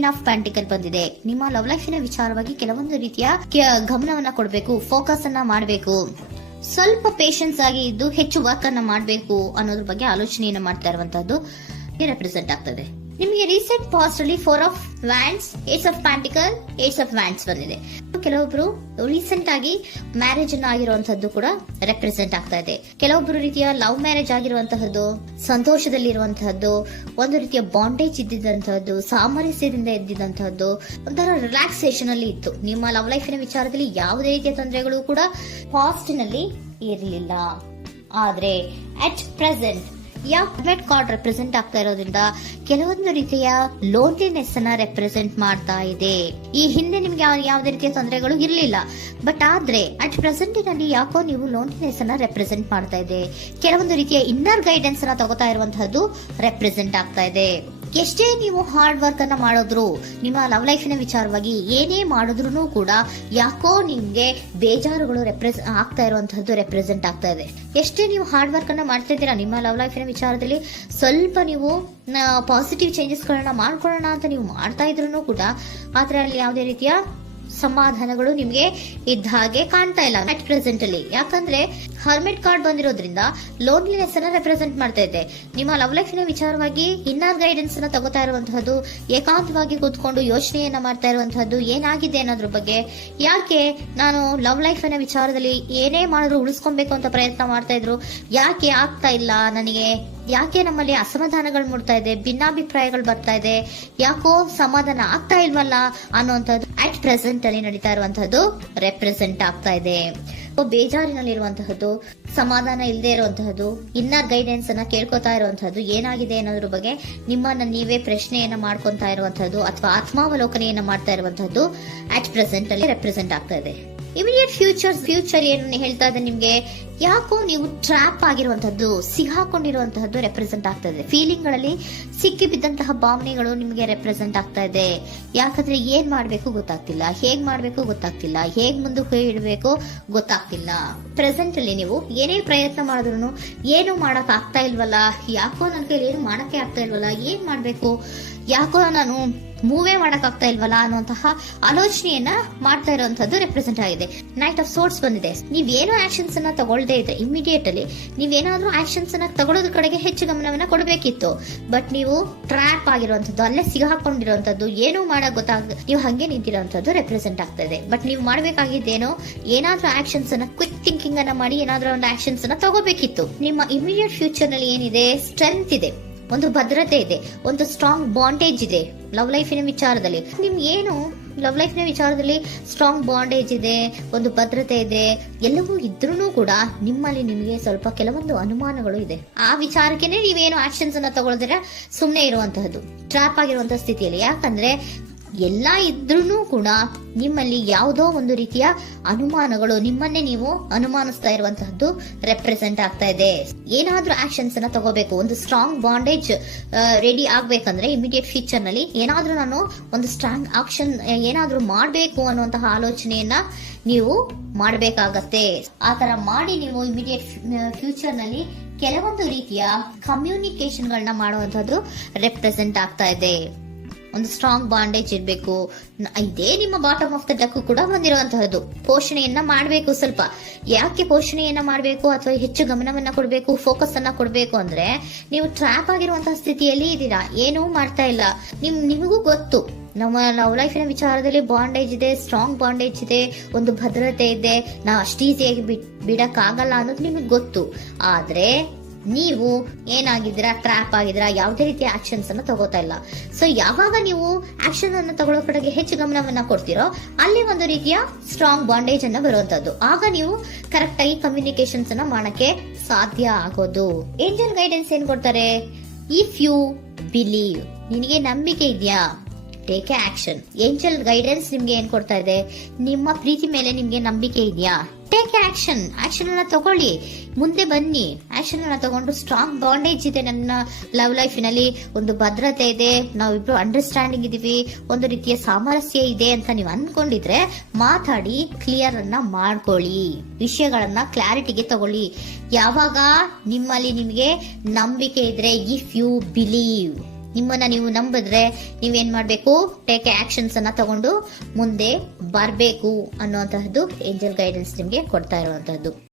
Queen of ಪ್ಯಾಂಟಿಕಲ್ ಬಂದಿದೆ. ನಿಮ್ಮ love ಲೈಫಿನ ವಿಚಾರವಾಗಿ ಕೆಲವೊಂದು ರೀತಿಯ ಗಮನವನ್ನ ಕೊಡಬೇಕು, ಫೋಕಸ್ ಅನ್ನ ಮಾಡಬೇಕು, ಸ್ವಲ್ಪ ಪೇಷನ್ಸ್ ಆಗಿ ಇದ್ದು ಹೆಚ್ಚು ವರ್ಕ್ ಅನ್ನ ಮಾಡಬೇಕು ಅನ್ನೋದ್ರ ಬಗ್ಗೆ ಆಲೋಚನೆಯನ್ನ ಮಾಡ್ತಾ ಇರುವಂತದ್ದು ರೆಪ್ರೆಸೆಂಟ್ ಆಗ್ತದೆ. ನಿಮಗೆ ರೀಸೆಂಟ್ ಪಾಸ್ಟ್ ಅಲ್ಲಿ 4 of wands, ace of pentacles, ace of wands ಬಂದಿದೆ. ಕೆಲವೊಬ್ರು ರೀಸೆಂಟ್ ಆಗಿ ಮ್ಯಾರೇಜ್ ಅನ್ನ ಆಗಿರುವಂತದ್ದು ಕೂಡ ರೆಪ್ರೆಸೆಂಟ್ ಆಗ್ತಾ ಇದೆ. ಕೆಲವೊಬ್ರು ರೀತಿಯ ಲವ್ ಮ್ಯಾರೇಜ್ ಆಗಿರುವಂತಹದ್ದು, ಸಂತೋಷದಲ್ಲಿರುವಂತಹದ್ದು, ಒಂದು ರೀತಿಯ ಬಾಂಡೇಜ್ ಇದ್ದಿದ್ದಂತಹದ್ದು, ಸಾಮರಸ್ಯದಿಂದ ಇದ್ದಿದ್ದಂತಹದ್ದು, ಒಂಥರ ರಿಲ್ಯಾಕ್ಸೇಷನ್ ಅಲ್ಲಿ ಇತ್ತು. ನಿಮ್ಮ ಲವ್ ಲೈಫಿನ ವಿಚಾರದಲ್ಲಿ ಯಾವುದೇ ರೀತಿಯ ತೊಂದರೆಗಳು ಕೂಡ ಪಾಸ್ಟ್ ನಲ್ಲಿ ಇರಲಿಲ್ಲ. ಆದ್ರೆ ಅಟ್ ಪ್ರೆಸೆಂಟ್ ಯಾವ್ಮೆಟ್ ಕಾರ್ಡ್ ರೆಪ್ರೆಸೆಂಟ್ ಆಗ್ತಾ ಇರೋದ್ರಿಂದ ಕೆಲವೊಂದು ರೀತಿಯ ಲೋನ್ಲಿನೆಸ್ ಅನ್ನ ರೆಪ್ರೆಸೆಂಟ್ ಮಾಡ್ತಾ ಇದೆ. ಈ ಹಿಂದೆ ನಿಮ್ಗೆ ಯಾವುದೇ ರೀತಿಯ ತೊಂದರೆಗಳು ಇರಲಿಲ್ಲ, ಬಟ್ ಆದ್ರೆ ಅಟ್ ಪ್ರೆಸೆಂಟ್ ನಲ್ಲಿ ಯಾಕೋ ನೀವು ಲೋನ್ಲಿನೆಸ್ ಅನ್ನ ರೆಪ್ರೆಸೆಂಟ್ ಮಾಡ್ತಾ ಇದೆ. ಕೆಲವೊಂದು ರೀತಿಯ ಇನ್ನರ್ ಗೈಡೆನ್ಸ್ ಅನ್ನ ತಗೋತಾ ಇರುವಂತಹದ್ದು ರೆಪ್ರೆಸೆಂಟ್ ಆಗ್ತಾ ಇದೆ. ಎಷ್ಟೇ ನೀವು ಹಾರ್ಡ್ ವರ್ಕ್ ಅನ್ನ ಮಾಡಿದ್ರು, ನಿಮ್ಮ ಲವ್ ಲೈಫಿನ ವಿಚಾರವಾಗಿ ಏನೇ ಮಾಡಿದ್ರು ಕೂಡ ಯಾಕೋ ನಿಮ್ಗೆ ಬೇಜಾರುಗಳು ಆಗ್ತಾ ಇರುವಂತಹದ್ದು ರೆಪ್ರೆಸೆಂಟ್ ಆಗ್ತಾ ಇದೆ. ಎಷ್ಟೇ ನೀವು ಹಾರ್ಡ್ ವರ್ಕ್ ಅನ್ನ ಮಾಡ್ತಾ ಇದ್ದೀರಾ ನಿಮ್ಮ ಲವ್ ಲೈಫಿನ ವಿಚಾರದಲ್ಲಿ, ಸ್ವಲ್ಪ ನೀವು ಪಾಸಿಟಿವ್ ಚೇಂಜಸ್ ಗಳನ್ನ ಮಾಡ್ಕೊಳ್ಳೋಣ ಅಂತ ನೀವು ಮಾಡ್ತಾ ಇದ್ರು ಕೂಡ ಅದರಲ್ಲಿ ಯಾವುದೇ ರೀತಿಯ ಸಮಾಧಾನಗಳು ನಿಮ್ಗೆ ಇದ್ದ ಹಾಗೆ ಕಾಣ್ತಾ ಇಲ್ಲ ಅಟ್ ಪ್ರೆಸೆಂಟ್ ಅಲ್ಲಿ. ಯಾಕಂದ್ರೆ ಹರ್ಮಿಟ್ ಕಾರ್ಡ್ ಬಂದಿರೋದ್ರಿಂದ ಲೋನ್ಲಿನೆಸ್ ಅನ್ನ ರೆಪ್ರೆಸೆಂಟ್ ಮಾಡ್ತಾ ಇದೆ. ನಿಮ್ಮ ಲವ್ ಲೈಫಿನ ವಿಚಾರವಾಗಿ ಇನ್ನರ್ ಗೈಡೆನ್ಸ್ ಅನ್ನ ತಗೋತಾ ಇರುವಂತಹದ್ದು, ಏಕಾಂತವಾಗಿ ಕೂತ್ಕೊಂಡು ಯೋಚನೆಯನ್ನ ಮಾಡ್ತಾ ಇರುವಂತಹದ್ದು, ಏನಾಗಿದೆ ಅನ್ನೋದ್ರ ಬಗ್ಗೆ. ಯಾಕೆ ನಾನು ಲವ್ ಲೈಫಿನ ವಿಚಾರದಲ್ಲಿ ಏನೇ ಮಾಡಿದ್ರು ಉಳಿಸ್ಕೊಬೇಕು ಅಂತ ಪ್ರಯತ್ನ ಮಾಡ್ತಾ ಇದ್ರು, ಯಾಕೆ ಆಗ್ತಾ ಇಲ್ಲ ನನಗೆ, ಯಾಕೆ ನಮ್ಮಲ್ಲಿ ಅಸಮಾಧಾನಗಳು ಮೂಡ್ತಾ ಇದೆ, ಭಿನ್ನಾಭಿಪ್ರಾಯಗಳು ಬರ್ತಾ ಇದೆ, ಯಾಕೋ ಸಮಾಧಾನ ಆಗ್ತಾ ಇಲ್ವಲ್ಲ ಅನ್ನುವಂಥದ್ದು ಅಟ್ ಪ್ರೆಸೆಂಟ್ ಅಲ್ಲಿ ನಡೀತಾ ಇರುವಂತಹದ್ದು ರೆಪ್ರೆಸೆಂಟ್ ಆಗ್ತಾ ಇದೆ. ಬೇಜಾರಿನಲ್ಲಿರುವಂತಹದ್ದು, ಸಮಾಧಾನ ಇಲ್ಲದೆ ಇರುವಂತಹದ್ದು, ಇನ್ನರ್ ಗೈಡೆನ್ಸ್ ಅನ್ನ ಕೇಳ್ಕೊತಾ ಇರುವಂತಹದ್ದು, ಏನಾಗಿದೆ ಅನ್ನೋದ್ರ ಬಗ್ಗೆ ನಿಮ್ಮನ್ನ ನೀವೇ ಪ್ರಶ್ನೆಯನ್ನ ಮಾಡ್ಕೊಂತಾ ಇರುವಂತಹದ್ದು ಅಥವಾ ಆತ್ಮಾವಲೋಕನೆಯನ್ನ ಮಾಡ್ತಾ ಇರುವಂತಹದ್ದು ಅಟ್ ಪ್ರೆಸೆಂಟ್ ಅಲ್ಲಿ ರೆಪ್ರೆಸೆಂಟ್ ಆಗ್ತಾ ಇದೆ. ಇಮಿಡಿಯೇಟ್ ಫ್ಯೂಚರ್ ಏನು ಹೇಳ್ತಾ ಇದೆ ನಿಮ್ಗೆ, ಯಾಕೋ ನೀವು ಟ್ರ್ಯಾಪ್ ಆಗಿರುವಂತಹದ್ದು, ಸಿಹಾಕೊಂಡಿರುವಂತಹದ್ದು ರೆಪ್ರೆಸೆಂಟ್ ಆಗ್ತಾ ಇದೆ. ಫೀಲಿಂಗ್ ಗಳಲ್ಲಿ ಸಿಕ್ಕಿ ಬಿದ್ದಂತಹ ಭಾವನೆಗಳು ನಿಮಗೆ ರೆಪ್ರೆಸೆಂಟ್ ಆಗ್ತಾ ಇದೆ. ಯಾಕಂದ್ರೆ ಏನ್ ಮಾಡ್ಬೇಕು ಗೊತ್ತಾಗ್ತಿಲ್ಲ, ಹೇಗ್ ಮಾಡ್ಬೇಕು ಗೊತ್ತಾಗ್ತಿಲ್ಲ, ಹೇಗ್ ಮುಂದಕ್ಕೆ ಇಡಬೇಕು ಗೊತ್ತಾಗ್ತಿಲ್ಲ. ಪ್ರೆಸೆಂಟ್ ಅಲ್ಲಿ ನೀವು ಏನೇ ಪ್ರಯತ್ನ ಮಾಡಿದ್ರು ಏನು ಮಾಡಕ್ ಆಗ್ತಾ ಇಲ್ವಲ್ಲ, ಯಾಕೋ ನನ್ ಕೈಲಿ ಏನು ಮಾಡಕ್ಕೆ ಆಗ್ತಾ ಇಲ್ವಲ್ಲ, ಏನ್ ಮಾಡ್ಬೇಕು, ಯಾಕೋ ನಾನು ಮೂವೇ ಮಾಡಕ್ ಆಗ್ತಾ ಇಲ್ವಲ್ಲ ಅನ್ನುವಂತಹ ಆಲೋಚನೆಯನ್ನ ಮಾಡ್ತಾ ಇರುವಂತದ್ದು ರೆಪ್ರೆಸೆಂಟ್ ಆಗಿದೆ. ನೈಟ್ ಆಫ್ ಸೋರ್ಟ್ಸ್ ಬಂದಿದೆ. ನೀವೇನು ಆಕ್ಷನ್ಸ್ ಅನ್ನ ತಗೊಳ್ಳದೇ ಇದ್ರೆ ಇಮಿಡಿಯೇಟ್ ಅಲ್ಲಿ ನೀವೇನಾದ್ರೂ ಆಕ್ಷನ್ಸ್ ಅನ್ನ ತಗೊಳ್ಳೋದ್ರ ಕಡೆಗೆ ಹೆಚ್ಚು ಗಮನವನ್ನ ಕೊಡಬೇಕಿತ್ತು. ಬಟ್ ನೀವು ಟ್ರ್ಯಾಪ್ ಆಗಿರುವಂತದ್ದು, ಅಲ್ಲೇ ಸಿಗಾಕೊಂಡಿರುವಂತದ್ದು, ಏನು ಮಾಡಕ್ ನೀವು ಹಂಗೆ ನಿಂತಿರುವಂತದ್ದು ರೆಪ್ರೆಸೆಂಟ್ ಆಗ್ತಾ ಇದೆ. ಬಟ್ ನೀವು ಮಾಡ್ಬೇಕಾಗಿದ್ದೇನೋ ಏನಾದ್ರೂ ಆಕ್ಷನ್ಸ್ ಅನ್ನ ಕ್ವಿಕ್ ಥಿಂಕಿಂಗ್ ಅನ್ನ ಮಾಡಿ ಏನಾದ್ರೂ ಒಂದು ಆಕ್ಷನ್ಸ್ ಅನ್ನ ತಗೋಬೇಕಿತ್ತು. ನಿಮ್ಮ ಇಮಿಡಿಯೇಟ್ ಫ್ಯೂಚರ್ ನಲ್ಲಿ ಏನಿದೆ, ಸ್ಟ್ರೆಂತ್ ಇದೆ, ಒಂದು ಭದ್ರತೆ ಇದೆ, ಒಂದು ಸ್ಟ್ರಾಂಗ್ ಬಾಂಡೇಜ್ ಇದೆ ಲವ್ ಲೈಫಿನ ವಿಚಾರದಲ್ಲಿ. ನಿಮ್ಗೆ ಏನು ಲವ್ ಲೈಫಿನ ವಿಚಾರದಲ್ಲಿ ಸ್ಟ್ರಾಂಗ್ ಬಾಂಡೇಜ್ ಇದೆ, ಒಂದು ಭದ್ರತೆ ಇದೆ, ಎಲ್ಲವೂ ಇದ್ರೂ ಕೂಡ ನಿಮ್ಮಲ್ಲಿ ನಿಮಗೆ ಸ್ವಲ್ಪ ಕೆಲವೊಂದು ಅನುಮಾನಗಳು ಇದೆ. ಆ ವಿಚಾರಕ್ಕೆ ನೀವೇನು ಆಕ್ಷನ್ಸ್ ಅನ್ನ ತಗೊಳ್ದಿರ ಸುಮ್ಮನೆ ಇರುವಂತಹದ್ದು, ಟ್ರ್ಯಾಪ್ ಆಗಿರುವಂತಹ ಸ್ಥಿತಿಯಲ್ಲಿ. ಯಾಕಂದ್ರೆ ಎಲ್ಲ ಇದ್ರೂ ಕೂಡ ನಿಮ್ಮಲ್ಲಿ ಯಾವುದೋ ಒಂದು ರೀತಿಯ ಅನುಮಾನಗಳು, ನಿಮ್ಮನ್ನೇ ನೀವು ಅನುಮಾನಿಸ್ತಾ ಇರುವಂತಹದ್ದು ರೆಪ್ರೆಸೆಂಟ್ ಆಗ್ತಾ ಇದೆ. ಏನಾದ್ರೂ ಆಕ್ಷನ್ಸ್ ಅನ್ನ ತಗೋಬೇಕು, ಒಂದು ಸ್ಟ್ರಾಂಗ್ ಬಾಂಡೇಜ್ ರೆಡಿ ಆಗ್ಬೇಕಂದ್ರೆ ಇಮಿಡಿಯೇಟ್ ಫ್ಯೂಚರ್ ನಲ್ಲಿ ಏನಾದ್ರೂ ನಾನು ಒಂದು ಸ್ಟ್ರಾಂಗ್ ಆಕ್ಷನ್ ಏನಾದ್ರೂ ಮಾಡಬೇಕು ಅನ್ನುವಂತಹ ಆಲೋಚನೆಯನ್ನ ನೀವು ಮಾಡಬೇಕಾಗತ್ತೆ. ಆತರ ಮಾಡಿ ನೀವು ಇಮಿಡಿಯೇಟ್ ಫ್ಯೂಚರ್ ನಲ್ಲಿ ಕೆಲವೊಂದು ರೀತಿಯ ಕಮ್ಯುನಿಕೇಶನ್ ಗಳನ್ನ ಮಾಡುವಂತದ್ದು ರೆಪ್ರೆಸೆಂಟ್ ಆಗ್ತಾ ಇದೆ. ಒಂದು ಸ್ಟ್ರಾಂಗ್ ಬಾಂಡೇಜ್ ಇರಬೇಕು. ಇದೇ ನಿಮ್ಮ ಬಾಟಮ್ ಆಫ್ ದ ಡಕ್ ಕೂಡ ಬಂದಿರುವಂತಹದ್ದು. ಪೋಷಣೆಯನ್ನ ಮಾಡಬೇಕು. ಸ್ವಲ್ಪ ಯಾಕೆ ಪೋಷಣೆಯನ್ನ ಮಾಡಬೇಕು ಅಥವಾ ಹೆಚ್ಚು ಗಮನವನ್ನ ಕೊಡಬೇಕು, ಫೋಕಸ್ ಅನ್ನ ಕೊಡಬೇಕು ಅಂದ್ರೆ, ನೀವು ಟ್ರ್ಯಾಪ್ ಆಗಿರುವಂತಹ ಸ್ಥಿತಿಯಲ್ಲಿ ಇದ್ದೀರಾ, ಏನೂ ಮಾಡ್ತಾ ಇಲ್ಲ. ನಿಮಗೂ ಗೊತ್ತು ನಮ್ಮ ಲವ್ ಲೈಫಿನ ವಿಚಾರದಲ್ಲಿ ಬಾಂಡೇಜ್ ಇದೆ, ಸ್ಟ್ರಾಂಗ್ ಬಾಂಡೇಜ್ ಇದೆ, ಒಂದು ಭದ್ರತೆ ಇದೆ, ನಾವು ಅಷ್ಟು ಈಸಿಯಾಗಿ ಬಿಡಕ್ ಆಗಲ್ಲ ಅನ್ನೋದು ನಿಮಗೆ ಗೊತ್ತು. ಆದ್ರೆ ನೀವು ಏನಾಗಿದ್ದೀರಾ, ಟ್ರ್ಯಾಪ್ ಆಗಿದ್ದೀರಾ, ಯಾವುದೇ ರೀತಿಯ ಆಕ್ಷನ್ಸ್ ಅನ್ನ ತಗೋತಾ ಇಲ್ಲ. ಸೊ ಯಾವಾಗ ನೀವು ಆಕ್ಷನ್ ಅನ್ನು ತಗೊಳ್ಳೋ ಕಡೆಗೆ ಹೆಚ್ಚು ಗಮನವನ್ನ ಕೊಡ್ತೀರೋ ಅಲ್ಲಿ ಒಂದು ರೀತಿಯ ಸ್ಟ್ರಾಂಗ್ ಬಾಂಡೇಜ್ ಅನ್ನ ಬರುವಂತದ್ದು. ಆಗ ನೀವು ಕರೆಕ್ಟ್ ಆಗಿ ಕಮ್ಯುನಿಕೇಶನ್ಸ್ ಅನ್ನ ಮಾಡಕ್ಕೆ ಸಾಧ್ಯ ಆಗೋದು. ಏಂಜಲ್ ಗೈಡೆನ್ಸ್ ಏನ್ ಕೊಡ್ತಾರೆ, ಇಫ್ ಯು ಬಿಲೀವ್, ನಿನಗೆ ನಂಬಿಕೆ ಇದೆಯಾ, ಟೇಕ್ ಆಕ್ಷನ್. ಏಂಜಲ್ ಗೈಡೆನ್ಸ್ ನಿಮ್ಗೆ ಏನ್ ಕೊಡ್ತಾ ಇದೆ, ನಿಮ್ಮ ಪ್ರೀತಿ ಮೇಲೆ ನಿಮ್ಗೆ ನಂಬಿಕೆ ಇದೆಯಾ, ಟೇಕ್ ಆಕ್ಷನ್. ಆಕ್ಷನ್ ಅನ್ನ ತಗೊಳ್ಳಿ, ಮುಂದೆ ಬನ್ನಿ. ಆಕ್ಷನ್ ಅನ್ನ ತಗೊಂಡು ಸ್ಟ್ರಾಂಗ್ ಬಾಂಡೇಜ್ ಇದೆ ನನ್ನ ಲವ್ ಲೈಫಿನಲ್ಲಿ, ಒಂದು ಭದ್ರತೆ ಇದೆ, ನಾವಿಬ್ರು ಅಂಡರ್ಸ್ಟ್ಯಾಂಡಿಂಗ್ ಇದೀವಿ, ಒಂದು ರೀತಿಯ ಸಾಮರಸ್ಯ ಇದೆ ಅಂತ ನೀವು ಅನ್ಕೊಂಡಿದ್ರೆ ಮಾತಾಡಿ ಕ್ಲಿಯರ್ ಅನ್ನ ಮಾಡ್ಕೊಳ್ಳಿ, ವಿಷಯಗಳನ್ನ ಕ್ಲಾರಿಟಿಗೆ ತಗೊಳ್ಳಿ. ಯಾವಾಗ ನಿಮ್ಮಲ್ಲಿ ನಿಮಗೆ ನಂಬಿಕೆ ಇದ್ರೆ, ಇಫ್ ಯು ಬಿಲೀವ್, ನಿಮ್ಮನ್ನ ನೀವು ನಂಬಿದ್ರೆ ನೀವೇನ್ ಮಾಡ್ಬೇಕು, ಟೇಕ್ ಆಕ್ಷನ್ಸ್ ಅನ್ನ ತಗೊಂಡು ಮುಂದೆ ಬರ್ಬೇಕು ಅನ್ನುವಂತಹದ್ದು ಏಂಜಲ್ ಗೈಡೆನ್ಸ್ ನಿಮ್ಗೆ ಕೊಡ್ತಾ ಇರುವಂತಹದ್ದು.